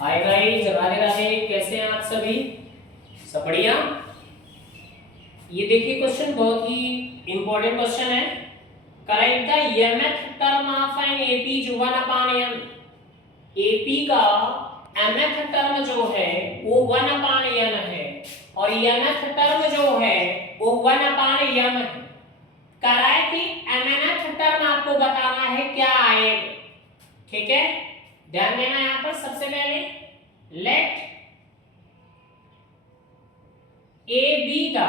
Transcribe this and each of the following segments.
Hi guys, Radhe Radhe. कैसे हैं आप सभी? सब बढ़िया। ये देखिए, क्वेश्चन बहुत ही इंपॉर्टेंट क्वेश्चन है। Correct the mth term of an AP जो 1/n। एपी का mth टर्म जो है वो 1/n है और nth टर्म जो है वो 1/m है। कराए कि mnth टर्म आपको बताना है क्या आएगा। ठीक है, ध्यान देना। यहां पर सबसे पहले late a be the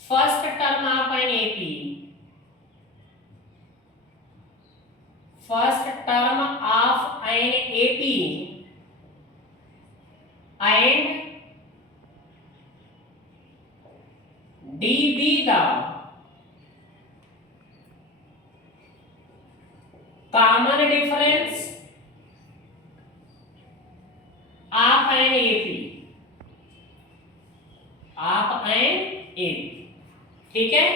first term of an AP, first term of an AP and D be the common difference of an AP, of an AP। ठीक है,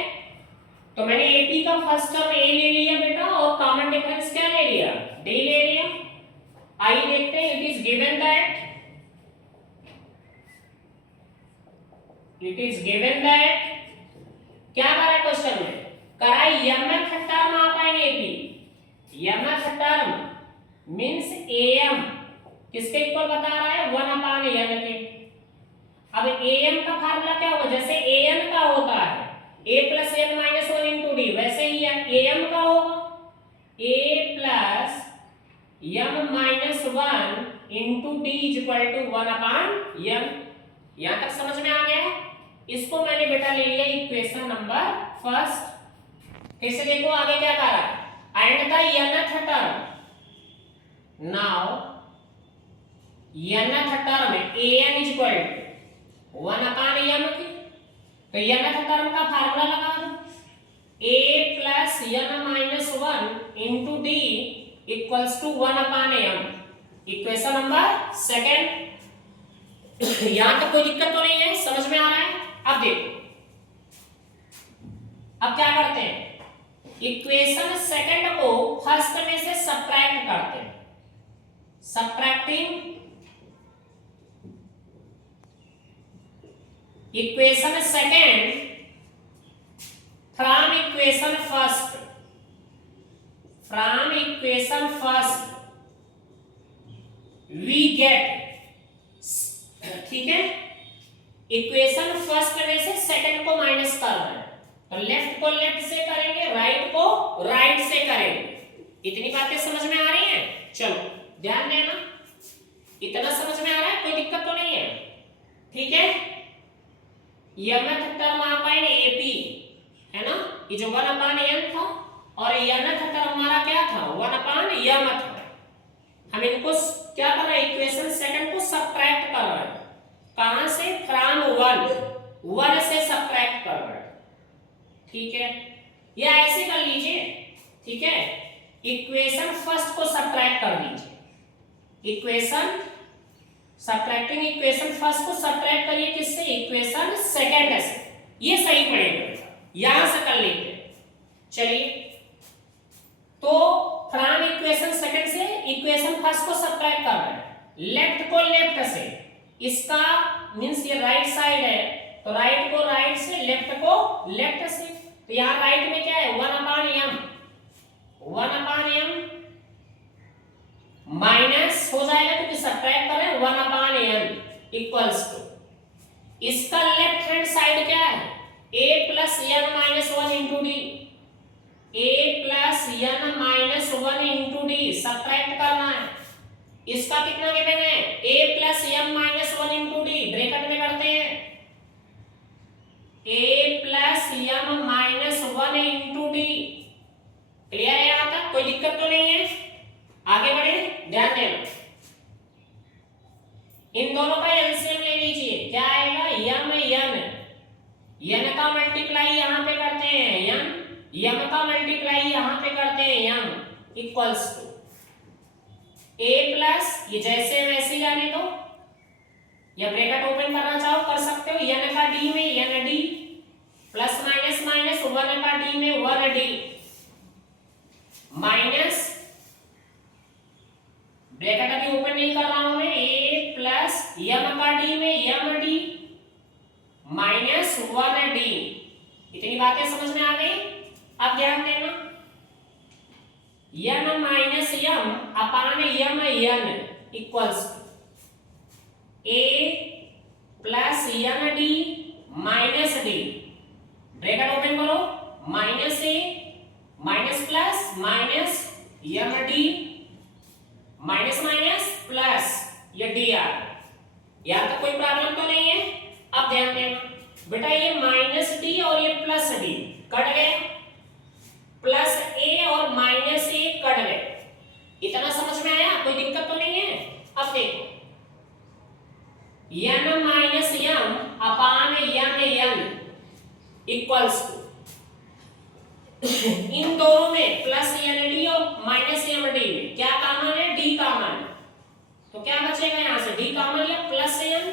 तो मैंने एपी का फर्स्ट टर्म ए ले लिया बेटा और कॉमन डिफरेंस क्या ले लिया? डी ले लिया। आइए देखते हैं। इट इज गिवन दैट क्या करा है क्वेश्चन में? करा mth term of an AP. mth term means am किसके इक्वल बता रहा है? 1/n के। अब am का फार्मूला क्या होगा? जैसे an का होता है a plus n minus 1 into d, वैसे ही am का होगा a plus m minus 1 into d is equal to 1/m। यहां तक समझ में आ गया? इसको मैंने बेटा ले लिया इक्वेशन नंबर फर्स्ट। फिर से देखो आगे क्या कर रहा है। And the nth term, now nth term an is equal to 1/m की, तो nth टर्म का फार्मूला लगा दो। a plus n minus 1 into d equals to 1/m। Equation number second. यहां तक कोई दिक्कत तो नहीं है? समझ में आ रहा है? अब देखो, अब क्या करते हैं? इक्वेशन सेकंड को फर्स्ट में से सब्ट्रैक्ट करते हैं। Subtracting equation second from equation first, from equation first we get, ठीक है, इक्वेशन फर्स्ट में से सेकंड को माइनस करना है, तो लेफ्ट को लेफ्ट से करेंगे, राइट को राइट से करेंगे। इतनी बातें समझ में आ रही हैं? चलो ध्यान देना। इतना समझ में आ रहा है? कोई दिक्कत तो नहीं है? ठीक है, mth टर्म आप आए एपी है ना, ये जो 1/n था और nth टर्म हमारा क्या था? 1/m था। हम इनको क्या कर रहे हैं? इक्वेशन सेकंड को सब्ट्रैक्ट कर रहे हैं। कहां से? फ्रॉम 1 से सब्ट्रैक्ट कर रहे हैं। ठीक है, या ऐसे कर लीजिए। ठीक है, इक्वेशन फर्स्ट को सब्ट्रैक्ट कर दीजिए। इक्वेशन सब्ट्रैक्टिंग इक्वेशन फर्स्ट को सब्ट्रैक्ट करिए किससे? इक्वेशन सेकंड से। ये सही पड़ेगा, यहां से कर लेते हैं। चलिए, तो फ्रॉम इक्वेशन सेकंड से इक्वेशन फर्स्ट को सब्ट्रैक्ट कर रहे हैं। लेफ्ट को लेफ्ट से, इसका मींस ये राइट साइड है, तो राइट को राइट से, लेफ्ट को लेफ्ट से। तो यहां राइट में क्या है? 1/m, 1/m माइनस हो जाएगा क्योंकि सब्ट्रैक्ट कर रहे हैं 1/n इक्वल्स टू, इसका लेफ्ट हैंड साइड क्या है? a plus n minus 1 into d, a plus n minus 1 into d subtract करना है। इसका कितना गिवन है? a plus m minus 1 into d, bracket में करते हैं a plus m minus 1 into d। Clear है यहां तक? कोई दिक्कत तो नहीं है? आगे बढ़े, ध्यान देना। इन दोनों का एलसीएम ले लीजिए। क्या आएगा? n का मल्टीप्लाई यहां पे करते हैं m का मल्टीप्लाई यहां पे करते हैं m equals to a plus, ये जैसे वैसे जाने दो, या ब्रैकेट ओपन करना चाहो कर सकते हो। n का d में n d plus minus minus 1 का d में 1 d माइनस ब्रैकेट अभी यम का डी में यम डी माइनस 1 डी। इतनी बातें समझ में आ गई। अब ध्यान देना, m minus m upon m n equals a plus n d minus d. Bracket open करो, minus a minus plus minus m d minus minus plus ये डी आर। यहां तक कोई प्रॉब्लम तो नहीं है। अब ध्यान देना बेटा, ये माइनस डी और ये प्लस डी कट गए, प्लस ए और माइनस ए कट गए। इतना समझ में आया? कोई दिक्कत तो नहीं है। अब देखो, यन माइनस यम अपान यन यन इक्वल्स इन दोनों में प्लस एन डी और माइनस एम डी में क्या कॉमन है? डी कॉमन है। तो क्या बचेगा यहां से? डी कॉमन या प्लस एन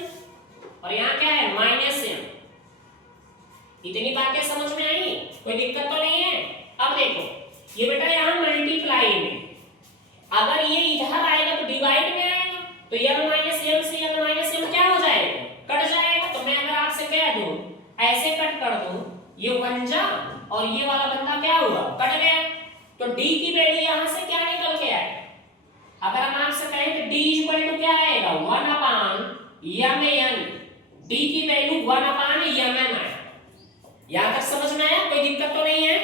और यहां क्या है? Minus n. इतनी बातें समझ में आई? कोई दिक्कत तो नहीं है। अब देखो, ये बेटा यहां मल्टीप्लाई में, अगर ये इधर आएगा तो डिवाइड में आएगा, तो एम माइनस एम से एम माइनस एम क्या हो जाएगा? कट जाएगा। तो मैं अगर आपसे कह दूं ऐसे कट कर दूं, ये 1 जा और ये वाला बंदा क्या हुआ? कट गया। तो d की वैल्यू यहां से क्या निकल के आएगा? अगर हम आपसे कहें तो d इक्वल टू क्या आएगा? 1 अपान mn। d की वैल्यू 1 अपान mn आएगा। यहां तक समझ में आया? कोई दिक्कत तो नहीं है?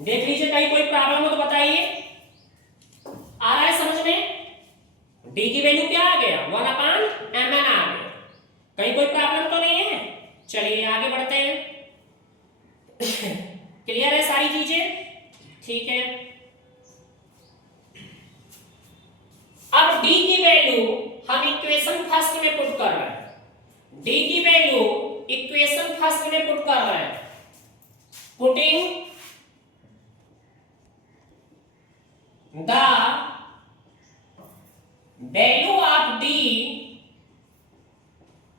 देख लीजिए, कहीं कोई प्रॉब्लम हो तो बताइए। आ रहा है समझ में? d की वैल्यू क्या आ गया? 1 अपान mn आ गया। कहीं कोई प्रॉब्लम तो नहीं है? चलिए आगे बढ़ते हैं। क्लियर है सारी चीजें? ठीक है। अब d की वैल्यू हम इक्वेशन फर्स्ट में पुट कर रहे हैं। d की वैल्यू इक्वेशन फर्स्ट में पुट कर रहे हैं। Putting the value of d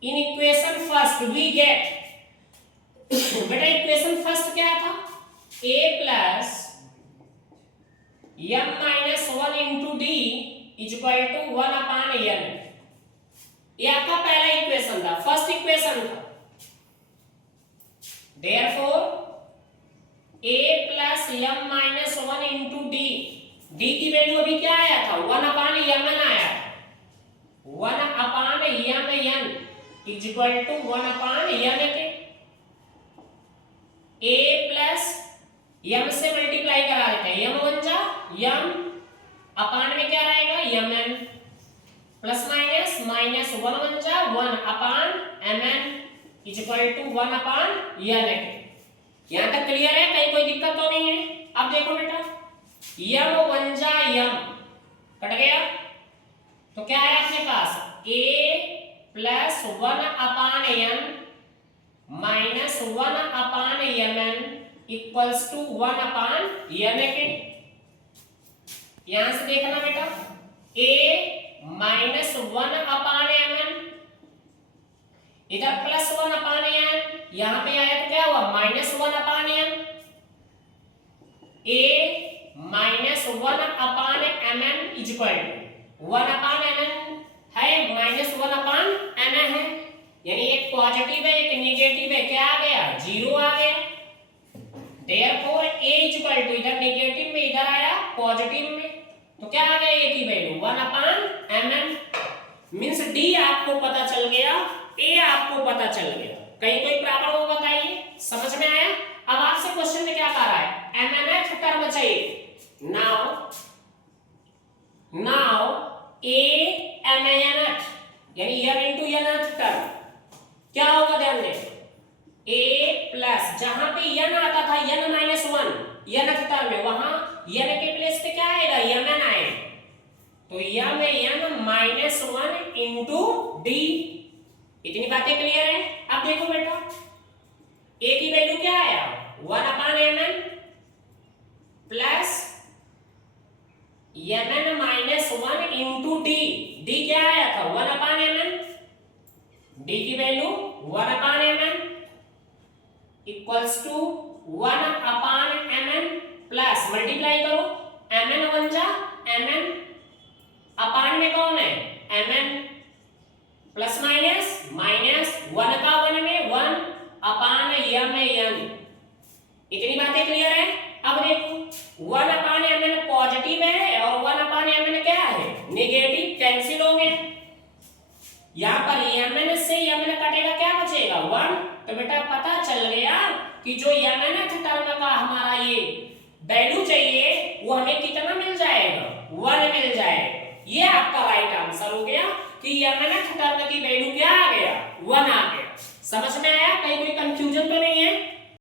in equation first we get, बेटा इक्वेशन फर्स्ट क्या था? a plus m minus 1 into d equal to 1 upon n। ये आपका पहला इक्वेशन था, फर्स्ट इक्वेशन था। Therefore a plus m minus 1 into d, d की value अभी क्या आया था? 1 अपान mn आया था। 1 upon mn equal to 1 upon n के a प्लस m से मल्टीप्लाई करा देते हैं। m 1 जा m अपान में क्या रहेगा? mn प्लस माइनस माइनस 1 1 जा 1 upon mn equal to 1 upon n है। यहां तक क्लियर है? कहीं कोई दिक्कत तो नहीं है? अब देखो बेटा, m 1 जा m कट गया, तो क्या है अपने पास? a plus 1 upon n minus 1 upon mn equals to 1 upon n के। यहां से देखना बेटा, a माइनस 1 अपान mn, इधर प्लस 1 अपान n, यहां पे आया तो क्या हुआ? Minus 1 upon n। a minus 1 upon mn equal to 1 upon mn है माइनस 1 अपान n है, यानी एक पॉजिटिव है एक नेगेटिव है, क्या आ गया? 0 आ गया। देयरफॉर a इक्वल टू, इधर नेगेटिव में इधर आया पॉजिटिव में, तो क्या आ गया? a की value 1 upon mn। Means d आपको पता चल गया, a आपको पता चल गया। कहीं कोई प्रॉब्लम हो बताइए? समझ में आया? अब आपसे क्वेश्चन में क्या कह रहा है? mnth टर्म चाहिए। नाउ a mnth यानी m into nth टर्म क्या होगा? ध्यान दें, a प्लस जहां पे n आता था n माइनस 1 nth टर्म में, वहां n के प्लेस पे क्या आएगा? mn आएगा। तो m माइनस 1 इंटू डी। इतनी बातें क्लियर है? अब देखो बेटा, a की वैल्यू क्या आया? 1 upon mn plus mn minus 1 into d. D क्या आया था? 1 अपान mn। डी की value 1 upon mn equals to 1 upon mn plus multiply करो, mn 1 जा mn अपान में कौन है? mn प्लस माइनस इतनी बातें क्लियर है। अब देखो 1/mn पॉजिटिव है और 1/mn क्या है नेगेटिव, कैंसिल हो गया। यहाँ पर mn से mn कटेगा, क्या बचेगा 1। तो बेटा पता चल गया कि जो mnth टर्म का हमारा ये वैल्यू चाहिए वो हमें कितना मिल जाएगा 1 मिल जाएगा। ये आपका राइट आंसर हो गया कि mnth टर्म की वैल्यू क्या आ गया 1 आ गया। समझ में आया? कहीं कोई कंफ्यूजन तो नहीं